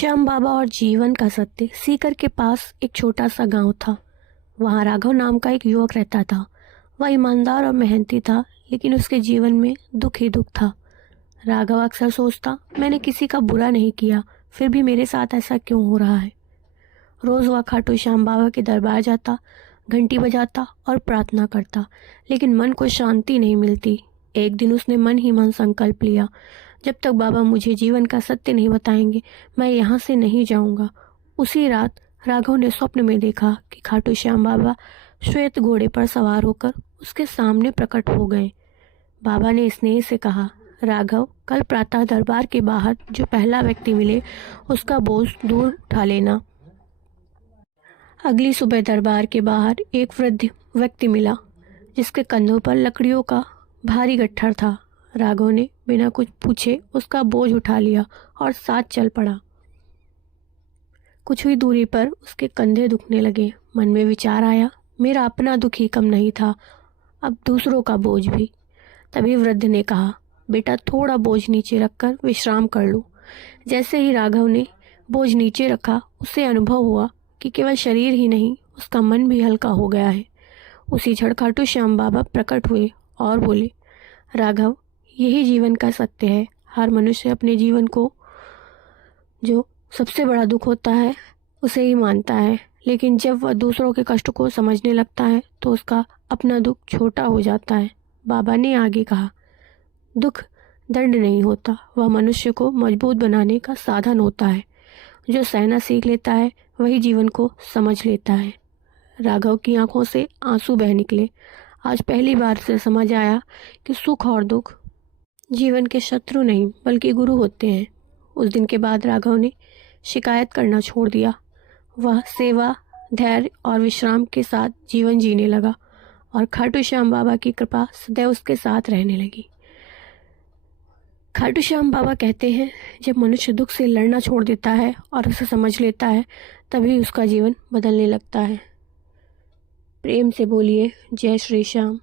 श्याम बाबा और जीवन का सत्य। सीकर के पास एक छोटा सा गांव था। वहां राघव नाम का एक युवक रहता था। वह ईमानदार और मेहनती था, लेकिन उसके जीवन में दुख ही दुख था। राघव अक्सर सोचता, मैंने किसी का बुरा नहीं किया, फिर भी मेरे साथ ऐसा क्यों हो रहा है। रोज वह खाटू श्याम बाबा के दरबार जाता, घंटी बजाता और प्रार्थना करता, लेकिन मन को शांति नहीं मिलती। एक दिन उसने मन ही मन संकल्प लिया, जब तक बाबा मुझे जीवन का सत्य नहीं बताएंगे, मैं यहाँ से नहीं जाऊंगा। उसी रात राघव ने स्वप्न में देखा कि खाटू श्याम बाबा श्वेत घोड़े पर सवार होकर उसके सामने प्रकट हो गए। बाबा ने स्नेह से कहा, राघव, कल प्रातः दरबार के बाहर जो पहला व्यक्ति मिले उसका बोझ दूर उठा लेना। अगली सुबह दरबार के बाहर एक वृद्ध व्यक्ति मिला, जिसके कंधों पर लकड़ियों का भारी गट्ठर था। राघव ने बिना कुछ पूछे उसका बोझ उठा लिया और साथ चल पड़ा। कुछ ही दूरी पर उसके कंधे दुखने लगे। मन में विचार आया, मेरा अपना दुख ही कम नहीं था, अब दूसरों का बोझ भी। तभी वृद्ध ने कहा, बेटा, थोड़ा बोझ नीचे रखकर विश्राम कर लो। जैसे ही राघव ने बोझ नीचे रखा, उसे अनुभव हुआ कि केवल शरीर ही नहीं, उसका मन भी हल्का हो गया है। उसी क्षण खाटू श्याम बाबा प्रकट हुए और बोले, राघव, यही जीवन का सत्य है। हर मनुष्य अपने जीवन को जो सबसे बड़ा दुख होता है उसे ही मानता है, लेकिन जब वह दूसरों के कष्ट को समझने लगता है तो उसका अपना दुख छोटा हो जाता है। बाबा ने आगे कहा, दुख दंड नहीं होता, वह मनुष्य को मजबूत बनाने का साधन होता है। जो सहना सीख लेता है वही जीवन को समझ लेता है। राघव की आंखों से आंसू बह निकले। आज पहली बार से समझ आया कि सुख और दुख जीवन के शत्रु नहीं बल्कि गुरु होते हैं। उस दिन के बाद राघव ने शिकायत करना छोड़ दिया। वह सेवा, धैर्य और विश्राम के साथ जीवन जीने लगा और खाटू श्याम बाबा की कृपा सदैव उसके साथ रहने लगी। खाटू श्याम बाबा कहते हैं, जब मनुष्य दुख से लड़ना छोड़ देता है और उसे समझ लेता है, तभी उसका जीवन बदलने लगता है। प्रेम से बोलिए, जय श्री श्याम।